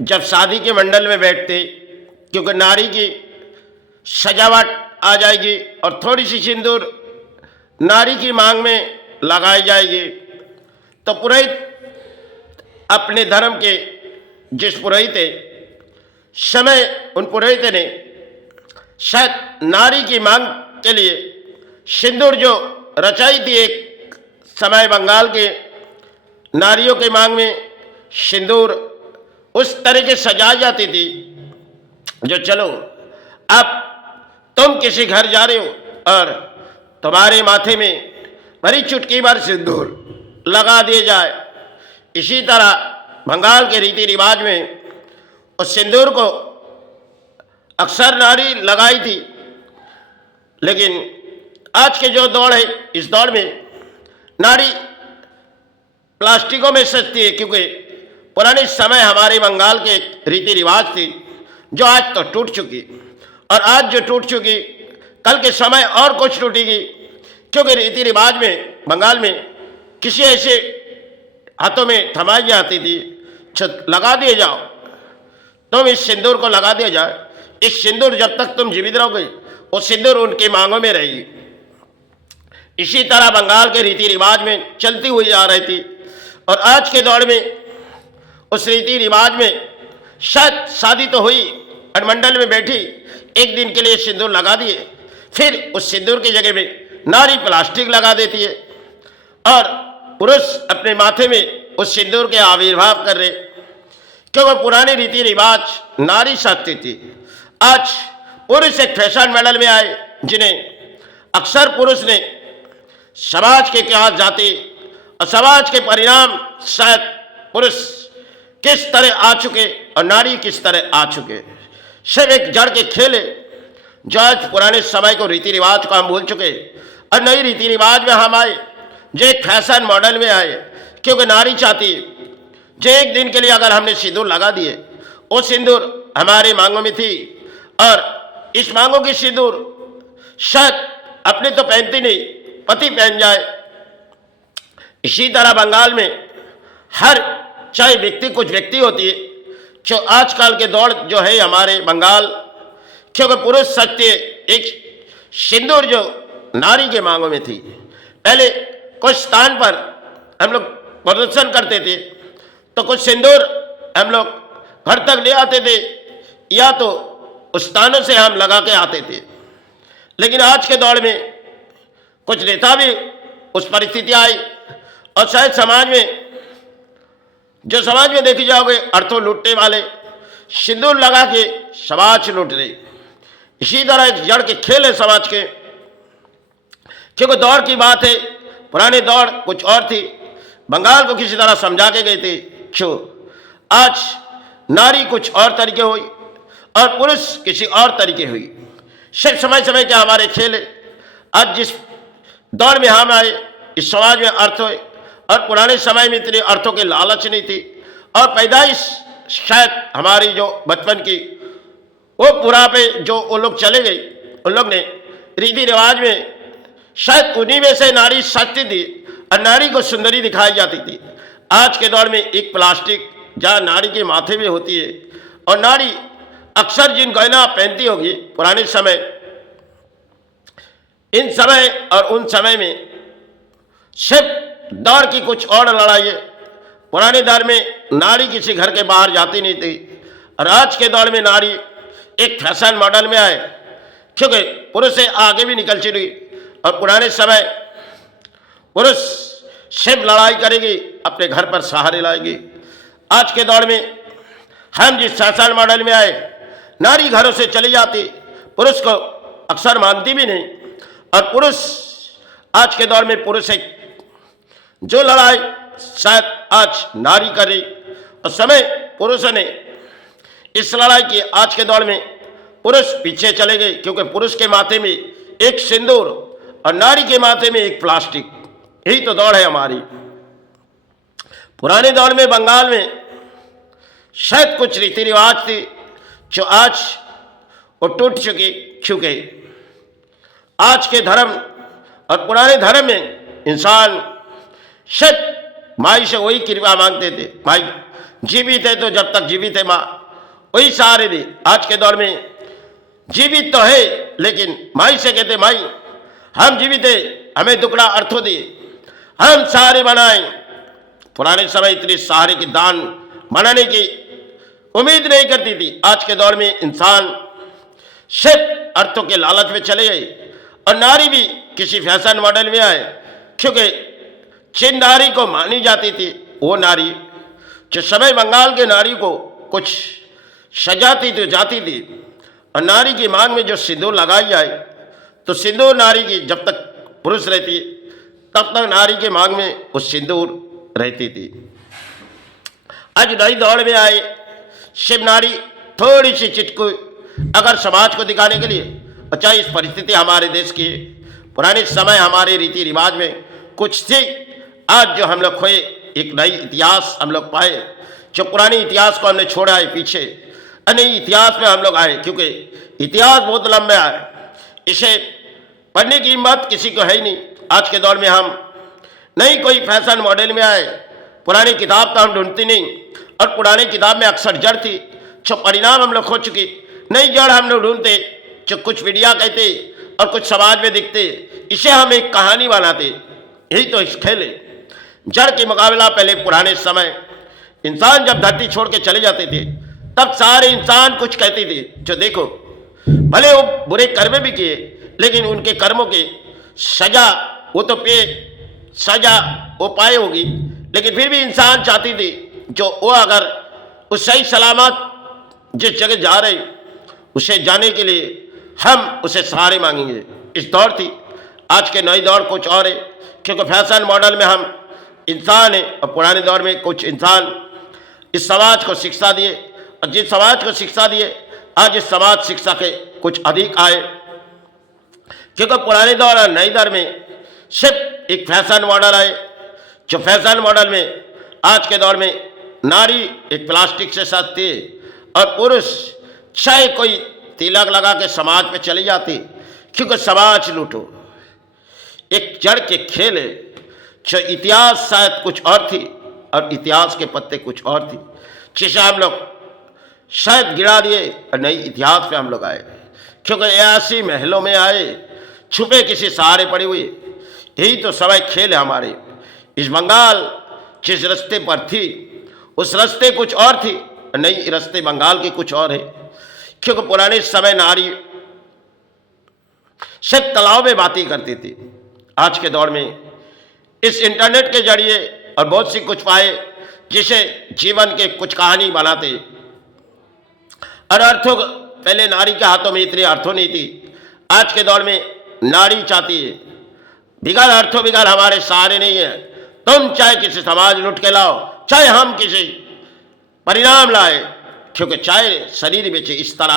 जब शादी के मंडल में बैठते, क्योंकि नारी की सजावट आ जाएगी और थोड़ी सी सिंदूर नारी की मांग में लगाई जाएगी, तो पुरोहित अपने धर्म के जिस पुरोहित थे समय, उन पुरोहित ने शायद नारी की मांग के लिए सिंदूर जो रचाई थी, एक समय बंगाल के नारियों के मांग में सिंदूर उस तरीके सजाई जाती थी जो चलो अब तुम किसी घर जा रहे हो और तुम्हारे माथे में बड़ी चुटकी भर सिंदूर लगा दिए जाए। इसी तरह बंगाल के रीति रिवाज में उस सिंदूर को अक्सर नारी लगाई थी। लेकिन आज के जो दौर है, इस दौर में नारी प्लास्टिकों में सजती है, क्योंकि पुराने समय हमारे बंगाल के रीति रिवाज थी जो आज तो टूट चुकी, और आज जो टूट चुकी कल के समय और कुछ टूटेगी, क्योंकि रीति रिवाज में बंगाल में किसी ऐसे हाथों में थमाई जाती थी, लगा दिए जाओ, तुम इस सिंदूर को लगा दिया जाए, इस सिंदूर जब तक तुम जीवित रहोगे वो सिंदूर उनके मांगों में रहेगी। इसी तरह बंगाल के रीति रिवाज में चलती हुई आ रही थी, और आज के दौर में उस रीति रिवाज में शायद शादी तो हुई और मंडल में बैठी, एक दिन के लिए सिंदूर लगा दिए, फिर उस सिंदूर की जगह में नारी प्लास्टिक लगा देती है और पुरुष अपने माथे में उस सिंदूर के आविर्भाव कर रहे, क्योंकि पुराने रीति रिवाज नारी सजती थी। आज पुरुष एक फैशन मॉडल में आए, जिन्हें अक्सर पुरुष ने समाज के क्या जाति और समाज के परिणाम शायद पुरुष किस तरह आ चुके और नारी किस तरह आ चुके, सिर्फ एक जड़ के खेल है जो आज पुराने समय को रीति रिवाज को हम भूल चुके और नई रीति रिवाज में हम आए, जो एक फैशन मॉडल में आए, क्योंकि नारी चाहती जो एक दिन के लिए अगर हमने सिंदूर लगा दिए, वो सिंदूर हमारी मांगों में थी और इस मांगों की सिंदूर शायद अपने तो पहनती नहीं, पति पहन जाए। इसी तरह बंगाल में हर चाहे व्यक्ति कुछ व्यक्ति होती है जो आजकल के दौर जो है हमारे बंगाल, क्योंकि पुरुष सत्य एक सिंदूर जो नारी के मांगों में थी। पहले कुछ स्थान पर हम लोग प्रदर्शन करते थे तो कुछ सिंदूर हम लोग घर तक ले आते थे या तो उस स्थानों से हम लगा के आते थे। लेकिन आज के दौर में कुछ नेता भी उस परिस्थिति आई और शायद समाज में देखी जाओगे अर्थों लूटने वाले सिंदूर लगा के समाज लूट रहे। इसी तरह एक जड़ के खेल है समाज के, क्योंकि दौर की बात है, पुराने दौर कुछ और थी, बंगाल को किसी तरह समझा के गए थे, क्यों आज नारी कुछ और तरीके हुई और पुरुष किसी और तरीके हुई। सिर्फ समय समय के हमारे खेल है। आज जिस दौर में हम आए, इस समाज में अर्थ हुए और पुराने समय में इतने अर्थों के लालच नहीं थी, और पैदाइश शायद हमारी जो बचपन की वो बुढ़ापे जो वो लोग चले गए, उन लोग ने रीति रिवाज में शायद उन्हीं में से नारी सजती थी और नारी को सुंदरी दिखाई जाती थी। आज के दौर में एक प्लास्टिक जहाँ नारी के माथे में होती है, और नारी अक्सर जिन गहना पहनती होगी पुराने समय, इन समय और उन समय में सिर्फ दौर की कुछ और लड़ाई है। पुराने दौर में नारी किसी घर के बाहर जाती नहीं थी, और आज के दौर में नारी एक फैशन मॉडल में आए, क्योंकि पुरुष से आगे भी निकल चुकी। और पुराने समय पुरुष सिर्फ लड़ाई करेगी, अपने घर पर सहारे लाएगी। आज के दौर में हम जिस फैशन मॉडल में आए, नारी घरों से चली जाती, पुरुष को अक्सर मानती भी नहीं, और पुरुष आज के दौर में पुरुष एक जो लड़ाई शायद आज नारी कर रही, और समय पुरुष ने इस लड़ाई की आज के दौर में पुरुष पीछे चले गए, क्योंकि पुरुष के माथे में एक सिंदूर और नारी के माथे में एक प्लास्टिक, यही तो दौड़ है हमारी। पुराने दौर में बंगाल में शायद कुछ रीति रिवाज थी जो आज वो टूट चुकी, क्योंकि आज के धर्म और पुराने धर्म में इंसान शायद माई से वही कृपा मांगते थे, माई जीवित है तो जब तक जीवित है माँ वही सहारे दी। आज के दौर में जीवित तो है लेकिन माई से कहते माई हम जीवित है, हमें दुकड़ा अर्थों दिए, हम सहारे बनाए। पुराने समय इतने सहारे की दान बनाने की उम्मीद नहीं करती थी। आज के दौर में इंसान सिर्फ अर्थों के लालच में चले गए और नारी भी किसी फैशन मॉडल में आए, क्योंकि जिन नारी को मानी जाती थी वो नारी जो समय बंगाल के नारी को कुछ सजाती तो जाती थी, और नारी की मांग में जो सिंदूर लगाई जाए तो सिंदूर नारी की जब तक पुरुष रहती तब तक नारी के मांग में वो सिंदूर रहती थी। आज नई दौड़ में आए शिव नारी थोड़ी सी चिटकू अगर समाज को दिखाने के लिए, अच्छा इस परिस्थिति हमारे देश की पुराने समय हमारे रीति रिवाज में कुछ थी, आज जो हम लोग खोए एक नई इतिहास हम लोग पाए, जो पुराने इतिहास को हमने छोड़ा है पीछे, नई इतिहास में हम लोग आए, क्योंकि इतिहास बहुत लंबा है, इसे पढ़ने की हिम्मत किसी को है ही नहीं। आज के दौर में हम नहीं कोई फैशन मॉडल में आए, पुरानी किताब तो हम ढूंढती नहीं, और पुरानी किताब में अक्सर जड़ थी जो परिणाम हम लोग खो चुकी, नई जड़ हम लोग ढूंढते जो कुछ मीडिया कहते और कुछ समाज में दिखते, इसे हम एक कहानी बनाते। यही तो इस खेल है। जड़ के मुकाबला पहले पुराने समय इंसान जब धरती छोड़ के चले जाते थे तब सारे इंसान कुछ कहते थे, जो देखो भले वो बुरे कर्म भी किए लेकिन उनके कर्मों की सजा वो तो सजा वो पाए होगी, लेकिन फिर भी इंसान चाहती थी जो वो अगर उस सही सलामत जिस जगह जा रहे उसे जाने के लिए हम उसे सहारे मांगेंगे। इस दौर थी। आज के नई दौर कुछ और है, क्योंकि फैशन मॉडल में हम इंसान हैं और पुराने दौर में कुछ इंसान इस समाज को शिक्षा दिए, और जिस समाज को शिक्षा दिए आज इस समाज शिक्षा के कुछ अधिक आए, क्योंकि पुराने दौर और नई दौर में सिर्फ एक फैशन मॉडल आए, जो फैशन मॉडल में आज के दौर में नारी एक प्लास्टिक से सजती है और पुरुष चाहे कोई तिलक लगा के समाज पे चली जाती, क्योंकि समाज लूटो एक जड़ के खेल है। जो इतिहास शायद कुछ और थी और इतिहास के पत्ते कुछ और थी, जिसे हम लोग शायद गिरा दिए और नई इतिहास पे हम लोग आए, क्योंकि ऐसी महलों में आए छुपे किसी सहारे पड़े हुए। यही तो समय खेल है हमारे। इस बंगाल जिस रास्ते पर थी उस रास्ते कुछ और थी, नई रास्ते बंगाल के कुछ और है, क्योंकि पुराने समय नारी सिर्फ तालाब में बातें करती थी। आज के दौर में इस इंटरनेट के जरिए और बहुत सी कुछ पाए जिसे जीवन के कुछ कहानी बनाते, और अर्थों पहले नारी के हाथों में इतने अर्थों नहीं थी। आज के दौर में नारी चाहती है बिगड़ अर्थों बिगड़ हमारे सहारे नहीं है, तुम चाहे किसी समाज लुट के लाओ, चाहे हम किसी परिणाम लाए, क्योंकि चाहे शरीर बेचे। इस तरह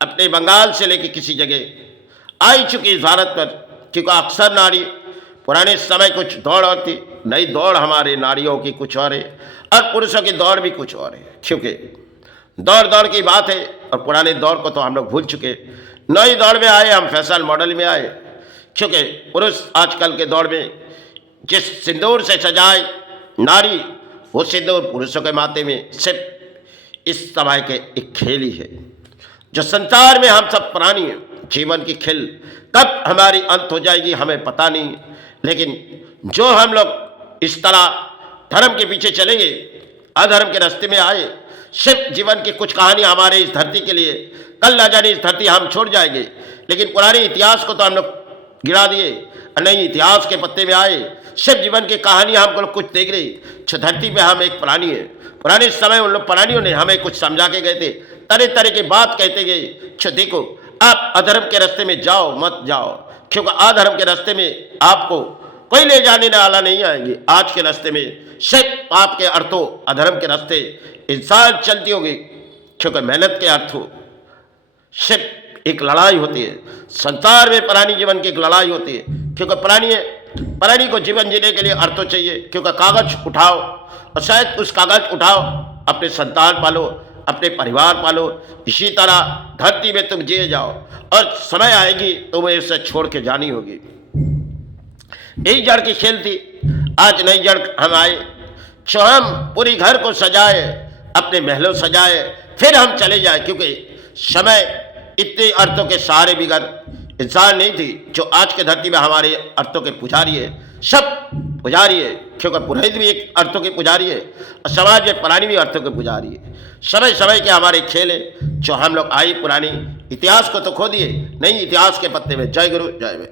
अपने बंगाल से लेकर किसी जगह आई चुकी इस भारत पर, क्योंकि अक्सर नारी पुराने समय कुछ दौड़ और थी, नई दौड़ हमारे नारियों की कुछ और है और पुरुषों की दौड़ भी कुछ और है, क्योंकि दौड़ दौड़ की बात है और पुराने दौर को तो हम लोग भूल चुके। नई दौड़ में आए, हम फैशन मॉडल में आए, क्योंकि पुरुष आजकल के दौर में जिस सिंदूर से सजाए नारी, वो सिंदूर पुरुषों के माथे में सिर्फ इस समय के एक खेल ही है। जो संसार में हम सब प्राणी हैं, जीवन की खेल कब हमारी अंत हो जाएगी हमें पता नहीं, लेकिन जो हम लोग इस तरह धर्म के पीछे चलेंगे, अधर्म के रास्ते में आए, सिर्फ जीवन की कुछ कहानी हमारे इस धरती के लिए, कल ना जाने इस धरती हम छोड़ जाएंगे। लेकिन पुराने इतिहास को तो हम लोग गिरा दिए, नई इतिहास के पत्ते में आए, सिर्फ जीवन की कहानी हमको लोग कुछ देख रही। जो धरती पे हम एक प्राणी है, पुराने समय उन लोग प्राणियों ने हमें कुछ समझा के गए थे, तरह तरह की बात कहते गए। जो देखो आप अधर्म के रास्ते में जाओ मत जाओ, क्योंकि अधर्म के रास्ते में आपको कोई ले जाने वाला नहीं आएंगे। आज के रास्ते में सिर्फ पाप के अर्थों, अधर्म के रास्ते इंसान चलती होगी, क्योंकि मेहनत के अर्थों सिर्फ एक लड़ाई होती है। संसार में प्राणी जीवन की एक लड़ाई होती है, क्योंकि प्राणी को जीवन जीने के लिए अर्थों चाहिए, क्योंकि कागज उठाओ और शायद उस कागज उठाओ अपने संतान पालो, अपने परिवार पालो, इसी तरह धरती में तुम जिए जाओ और समय आएगी तुम्हें उसे छोड़ के जानी होगी। यही जड़ की खेल थी। आज नई जड़ हम आए, जो हम पूरी घर को सजाए, अपने महलों सजाए, फिर हम चले जाए, क्योंकि समय इतने अर्थों के सारे बिगड़ इंसान नहीं थी जो आज के धरती में हमारे अर्थों के पुजारी है। सब पुजारी है, क्योंकि पुरोहित भी एक अर्थों के पुजारी है और समाज में प्राणी भी अर्थों के पुजारी है। समय समय के हमारे खेल है जो हम लोग आई पुरानी इतिहास को तो खो दिए, नई इतिहास के पत्ते में। जय गुरु जय वे।